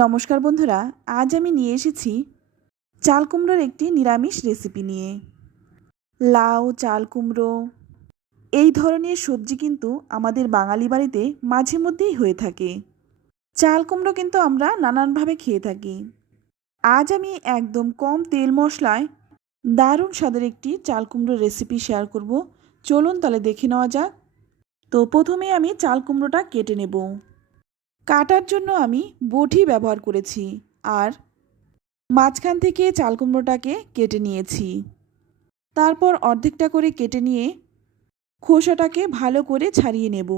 নমস্কার বন্ধুরা, আজ আমি নিয়ে এসেছি চাল কুমড়োর একটি নিরামিষ রেসিপি নিয়ে। লাউ, চাল কুমড়ো, এই ধরনের সবজি কিন্তু আমাদের বাঙালি বাড়িতে মাঝে মধ্যেই হয়ে থাকে। চাল কুমড়ো কিন্তু আমরা নানানভাবে খেয়ে থাকি। আজ আমি একদম কম তেল মশলায় দারুণ স্বাদের একটি চাল কুমড়োর রেসিপি শেয়ার করব। চলুন তাহলে দেখে নেওয়া যাক। তো প্রথমে আমি চাল কুমড়োটা কেটে নেব। কাটার জন্য আমি বটি ব্যবহার করেছি আর মাঝখান থেকে চাল কুমড়োটাকে কেটে নিয়েছি। তারপর অর্ধেকটা করে কেটে নিয়ে খোসাটাকে ভালো করে ছাড়িয়ে নেব।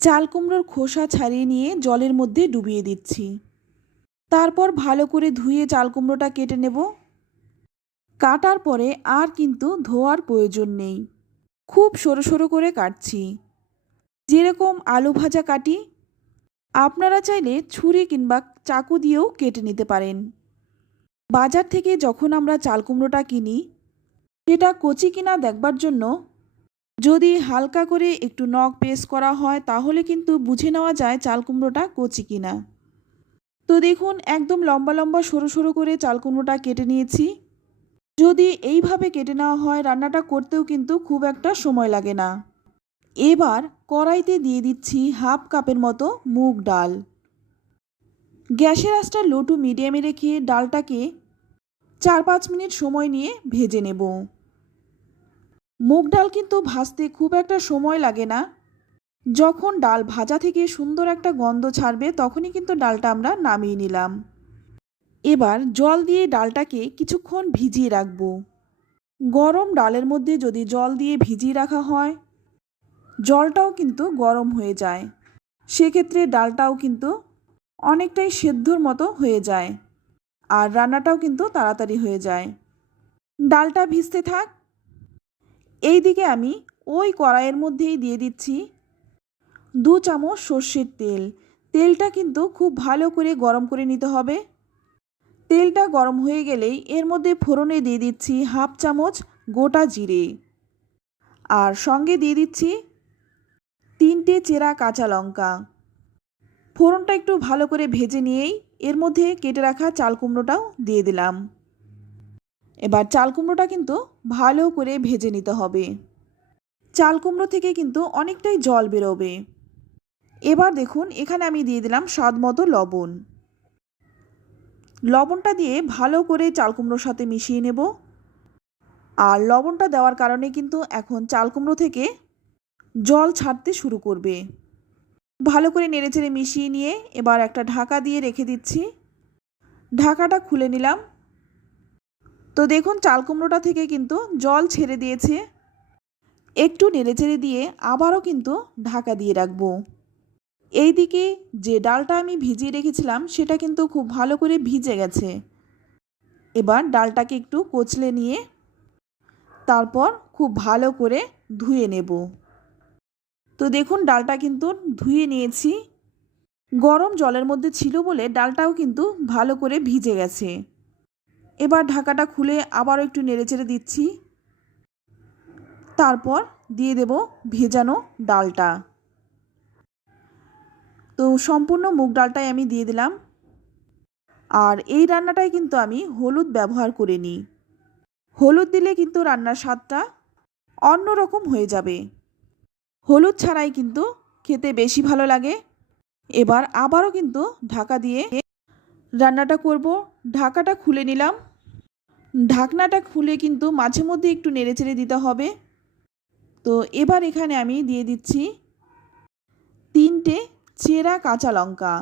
চাল কুমড়োর খোসা ছাড়িয়ে নিয়ে জলের মধ্যে ডুবিয়ে দিচ্ছি। তারপর ভালো করে ধুয়ে চাল কুমড়োটা কেটে নেব। কাটার পরে আর কিন্তু ধোয়ার প্রয়োজন নেই। খুব সরু সরু করে কাটছি। যেরকম আলু ভাজা কাটি আপনারা চাইলে ছুরি কিংবা চাকু দিয়েও কেটে নিতে পারেন। বাজার থেকে যখন আমরা চাল কুমড়োটা কিনি, সেটা কচি কিনা দেখবার জন্য যদি হালকা করে একটু নখ পেস্ট করা হয়, তাহলে কিন্তু বুঝে নেওয়া যায় চাল কুমড়োটা কচি কিনা। তো দেখুন, একদম লম্বা লম্বা সরু সরু করে চাল কুমড়োটা কেটে নিয়েছি। যদি এইভাবে কেটে নেওয়া হয়, রান্নাটা করতেও কিন্তু খুব একটা সময় লাগে না। এবার কড়াইতে দিয়ে দিচ্ছি হাফ কাপের মতো মুগ ডাল। গ্যাসের আঁচটা লো টু মিডিয়ামে রেখে ডালটাকে চার পাঁচ মিনিট সময় নিয়ে ভেজে নেব। মুগ ডাল কিন্তু ভাজতে খুব একটা সময় লাগে না। যখন ডাল ভাজা থেকে সুন্দর একটা গন্ধ ছাড়বে তখনই কিন্তু ডালটা আমরা নামিয়ে নিলাম। এবার জল দিয়ে ডালটাকে কিছুক্ষণ ভিজিয়ে রাখব। গরম ডালের মধ্যে যদি জল দিয়ে ভিজিয়ে রাখা হয় জলটাও কিন্তু গরম হয়ে যায়। সেক্ষেত্রে ডালটাও কিন্তু অনেকটাই সেদ্ধর মতো হয়ে যায় আর রান্নাটাও কিন্তু তাড়াতাড়ি হয়ে যায়। ডালটা ভিজতে থাক। এই দিকে আমি ওই কড়াইয়ের মধ্যেই দিয়ে দিচ্ছি দু চামচ সর্ষের তেল। তেলটা কিন্তু খুব ভালো করে গরম করে নিতে হবে। তেলটা গরম হয়ে গেলেই এর মধ্যে ফোড়নে দিয়ে দিচ্ছি হাফ চামচ গোটা জিরে। আর সঙ্গে দিয়ে দিচ্ছি তিনটে চেরা কাঁচা লঙ্কা। ফোড়নটা একটু ভালো করে ভেজে নিয়েই এর মধ্যে কেটে রাখা চাল কুমড়োটাও দিয়ে দিলাম। এবার চাল কুমড়োটা কিন্তু ভালো করে ভেজে নিতে হবে। চাল কুমড়ো থেকে কিন্তু অনেকটাই জল বেরোবে। এবার দেখুন, এখানে আমি দিয়ে দিলাম স্বাদ মতো লবণ। লবণটা দিয়ে ভালো করে চাল কুমড়োর সাথে মিশিয়ে নেব। আর লবণটা দেওয়ার কারণে কিন্তু এখন চাল কুমড়ো থেকে জল ছাড়তে শুরু করবে। ভালো করে নেড়েচেড়ে মিশিয়ে নিয়ে এবার একটা ঢাকা দিয়ে রেখে দিচ্ছি। ঢাকাটা খুলে নিলাম। তো দেখুন, চাল কুমড়োটা থেকে কিন্তু জল ছেড়ে দিয়েছে। একটু নেড়েচেড়ে দিয়ে আবারও কিন্তু ঢাকা দিয়ে রাখব। এই দিকে যে ডালটা আমি ভিজিয়ে রেখেছিলাম, সেটা কিন্তু খুব ভালো করে ভিজে গেছে। এবার ডালটাকে একটু কচলে নিয়ে তারপর খুব ভালো করে ধুয়ে নেব। তো দেখুন, ডালটা কিন্তু ধুয়ে নিয়েছি। গরম জলের মধ্যে ছিল বলে ডালটাও কিন্তু ভালো করে ভিজে গেছে। এবার ঢাকাটা খুলে আবারও একটু নেড়েচেড়ে দিচ্ছি। তারপর দিয়ে দেব ভেজানো ডালটা। তো সম্পূর্ণ মুগ ডালটাই আমি দিয়ে দিলাম। আর এই রান্নাটায় কিন্তু আমি হলুদ ব্যবহার করে নিই হলুদ দিলে কিন্তু রান্নার স্বাদটা অন্যরকম হয়ে যাবে। হলুদ ছাড়াই কিন্তু খেতে বেশি ভালো লাগে। এবার আবারও কিন্তু ঢাকা দিয়ে রান্নাটা করব। ঢাকাটা খুলে নিলাম। ঢাকনাটা খুলে কিন্তু মাঝে মধ্যে একটু নেড়েচেড়ে দিতে হবে। তো এবার এখানে আমি দিয়ে দিচ্ছি তিনটে চেরা কাঁচা লঙ্কা।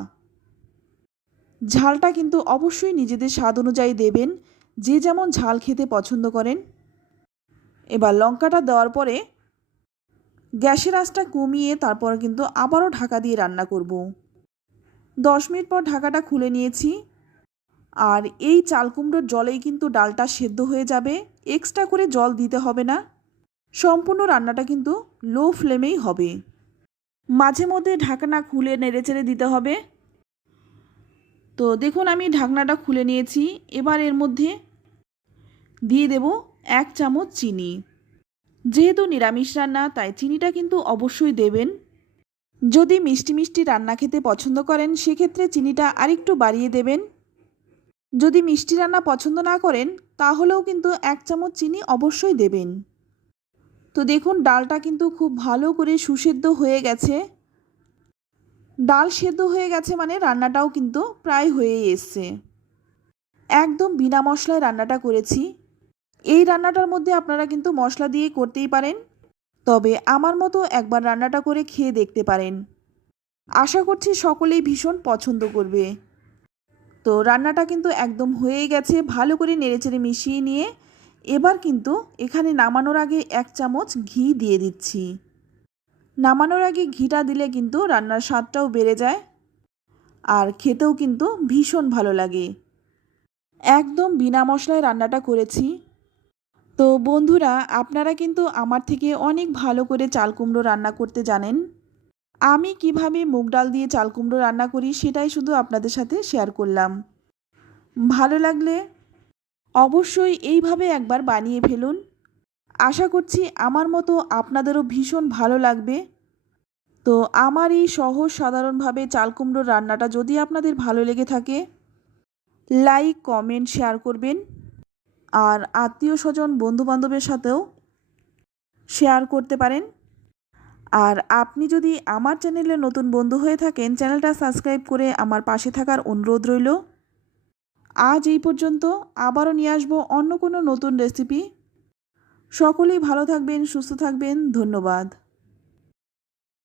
ঝালটা কিন্তু অবশ্যই নিজেদের স্বাদ অনুযায়ী দেবেন। যে যেমন ঝাল খেতে পছন্দ করেন। এবার লঙ্কাটা দেওয়ার পরে গ্যাসের আঁচটা কমিয়ে তারপর কিন্তু আবারও ঢাকা দিয়ে রান্না করব। দশ মিনিট পর ঢাকাটা খুলে নিয়েছি। আর এই চাল কুমড়োর জলেই কিন্তু ডালটা সেদ্ধ হয়ে যাবে। এক্সট্রা করে জল দিতে হবে না। সম্পূর্ণ রান্নাটা কিন্তু লো ফ্লেমেই হবে। মাঝে মধ্যে ঢাকনা খুলে নেড়েচেড়ে দিতে হবে। তো দেখুন, আমি ঢাকনাটা খুলে নিয়েছি। এবার এর মধ্যে দিয়ে দেব এক চামচ চিনি। যেহেতু নিরামিষ রান্না, তাই চিনিটা কিন্তু অবশ্যই দেবেন। যদি মিষ্টি মিষ্টি রান্না খেতে পছন্দ করেন, সেক্ষেত্রে চিনিটা আরেকটু বাড়িয়ে দেবেন। যদি মিষ্টি রান্না পছন্দ না করেন, তাহলেও কিন্তু এক চামচ চিনি অবশ্যই দেবেন। তো দেখুন, ডালটা কিন্তু খুব ভালো করে সুসেদ্ধ হয়ে গেছে। ডাল সেদ্ধ হয়ে গেছে মানে রান্নাটাও কিন্তু প্রায় হয়েই এসছে। একদম বিনা মশলায় রান্নাটা করেছি। এই রান্নাটার মধ্যে আপনারা কিন্তু মশলা দিয়ে করতেই পারেন। তবে আমার মতো একবার রান্নাটা করে খেয়ে দেখতে পারেন। আশা করছি সকলেই ভীষণ পছন্দ করবে। তো রান্নাটা কিন্তু একদম হয়েই গেছে, ভালো করে নেড়েচেড়ে মিশিয়ে নিয়ে। এবার কিন্তু এখানে নামানোর আগে এক চামচ ঘি দিয়ে দিচ্ছি। নামানোর আগে ঘিটা দিলে কিন্তু রান্নার স্বাদটাও বেড়ে যায়। আর খেতেও কিন্তু ভীষণ ভালো লাগে। একদম বিনা মশলায় রান্নাটা করেছি। তো বন্ধুরা, আপনারা কিন্তু আমার থেকে অনেক ভালো করে চাল কুমড়ো রান্না করতে জানেন। আমি কীভাবে মুগ ডাল দিয়ে চাল কুমড়ো রান্না করি সেটাই শুধু আপনাদের সাথে শেয়ার করলাম। ভালো লাগলে অবশ্যই এইভাবে একবার বানিয়ে ফেলুন। আশা করছি আমার মতো আপনাদেরও ভীষণ ভালো লাগবে। তো আমার এই সহজ সাধারণভাবে চাল কুমড়োর রান্নাটা যদি আপনাদের ভালো লেগে থাকে, লাইক, কমেন্ট, শেয়ার করবেন। আর আত্মীয় স্বজন বন্ধুবান্ধবের সাথেও শেয়ার করতে পারেন। আর আপনি যদি আমার চ্যানেলে নতুন বন্ধু হয়ে থাকেন চ্যানেলটা সাবস্ক্রাইব করে আমার পাশে থাকার অনুরোধ রইল। আজ এই পর্যন্ত আবারও নিয়ে আসব অন্য কোনো নতুন রেসিপি সকলেই ভালো থাকবেন, সুস্থ থাকবেন, ধন্যবাদ।